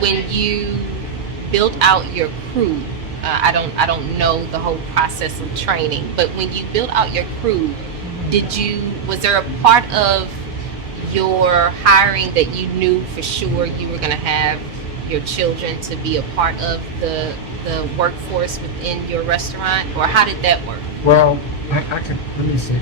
when you built out your crew, I don't know the whole process of training, but when you built out your crew, was there a part of your hiring that you knew for sure you were going to have your children to be a part of the workforce within your restaurant, or how did that work? Well, I could, let me see.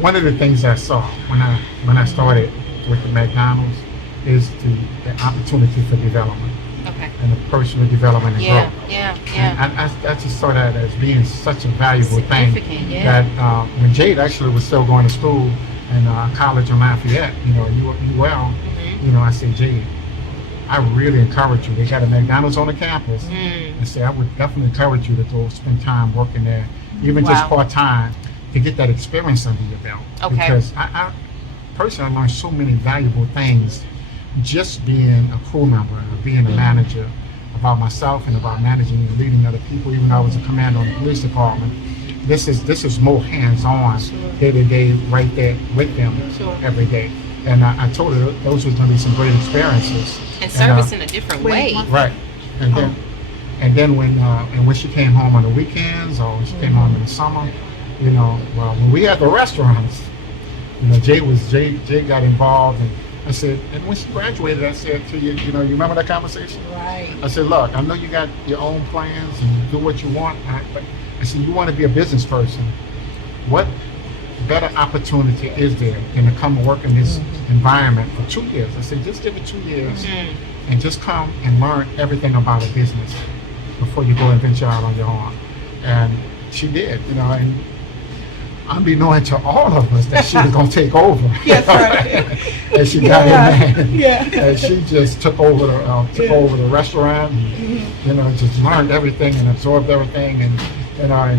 One of the things I saw when I started with the McDonald's is the opportunity for development. Okay. And the personal development and growth. Yeah. And I just saw that as being such a valuable thing. Yeah. That when Jade actually was still going to school in college in Lafayette, UL, I said, Jade, I really encourage you. They got a McDonald's on the campus. I said, I would definitely encourage you to go spend time working there, even just part-time, to get that experience under your belt. Okay. Because I personally learned so many valuable things just being a crew member, or being a manager, about myself and about managing and leading other people. Even though I was a commander on the police department, this is more hands-on, day-to-day, right there with them every day. And I told her those was going to be some great experiences. And service in a different way. Right. And then when she came home on the weekends, or when she came home in the summer, well, when we had the restaurants, Jade got involved. And I said, and when she graduated, I said to you, you remember that conversation? Right. I said, look, I know you got your own plans and do what you want, but I said, you want to be a business person. What better opportunity is there than to come and work in this environment for 2 years? I said, just give it 2 years and just come and learn everything about a business before you go and venture out on your own. And she did, and unbeknown to all of us that she was going to take over. Yes, right. And she got in there, Yeah. and she just took over the restaurant, and, just learned everything and absorbed everything, and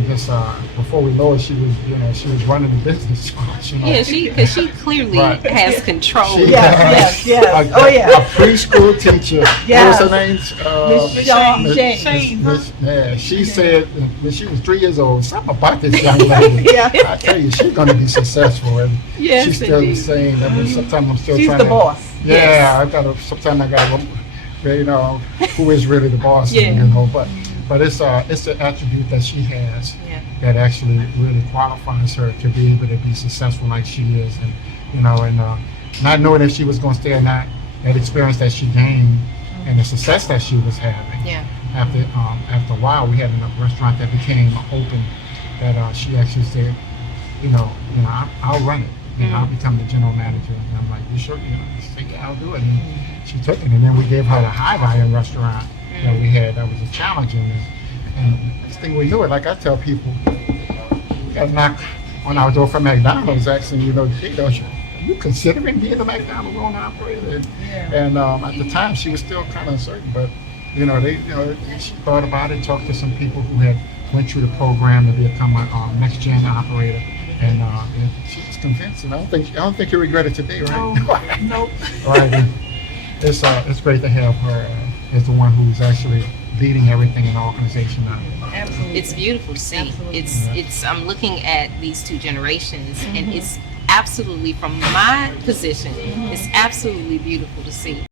just before we know it, she was running the business. Yeah, because she clearly has control. Yes. A preschool teacher. Yes. What was her name? Miss Shane. She said when she was 3 years old, something about this young lady. I tell you, she's going to be successful, and she's still the same. I mean, sometimes I'm still She's trying the to. boss. Yeah, sometimes I got to, who is really the boss? But it's an attribute that she has that actually really qualifies her to be able to be successful like she is, and not knowing if she was going to stay or not, that experience that she gained and the success that she was having. Yeah. After a while, we had a restaurant that became open that she actually said, I'll run it. I'll become the general manager. And I'm like, you sure? She said, yeah, I'll do it. And she took it, and then we gave her the high volume restaurant that we had. That was a challenge, and next thing we knew it, like I tell people, you got to knock on our door for McDonald's, asking, you considering being a McDonald's owner operator? And at the time, she was still kind of uncertain, but she thought about it, talked to some people who had went through the program to become a next gen operator, and she was convinced. And I don't think you regret it today, right? Oh, nope. Right. It's great to have her as the one who's actually leading everything in the organization now. Absolutely. It's beautiful to see. Absolutely. It's I'm looking at these two generations, and it's absolutely, from my position, it's absolutely beautiful to see.